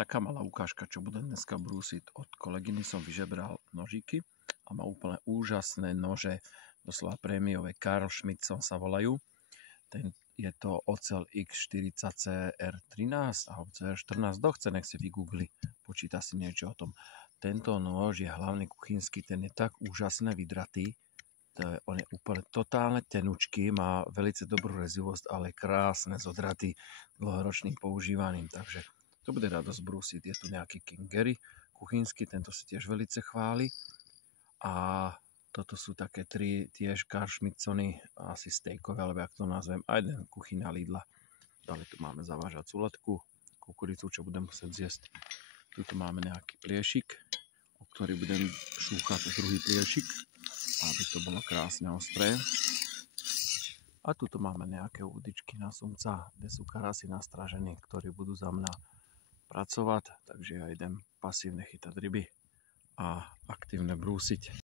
Taká malá ukážka, čo budem dneska brúsiť. Od kolegyny som vyžebral nožíky a má úplne úžasné nože, doslova prémiové, Carl Schmittson sa volajú. Je to Ocel X40CR13 alebo CR14, kto chce, nech si vygoogli, počíta si niečo o tom. Tento nôž je hlavne kuchynský, ten je tak úžasne vydratý, on je úplne totálne tenučký, má velice dobrú rezivosť, ale krásne zodratý dlhoročným používaním, takže to bude radosť brúsiť. Je tu nejaký King Gary kuchynský, tento si tiež velice chváli. A toto sú také tri tiež Carl Schmittsony, asi stejkové, alebo jak to nazvem, a jeden kuchyňa Lidla. Ďalej tu máme zavážacú letku, kukuricu, čo budem musieť zjesť. Tuto máme nejaký pliešik, o ktorý budem šúchať druhý pliešik, aby to bolo krásne ostré. A tuto máme nejaké údičky na sumca, kde sú karasi nastražení, ktorí budú za mňa pracovať, takže ja idem pasívne chytať ryby a aktívne brúsiť.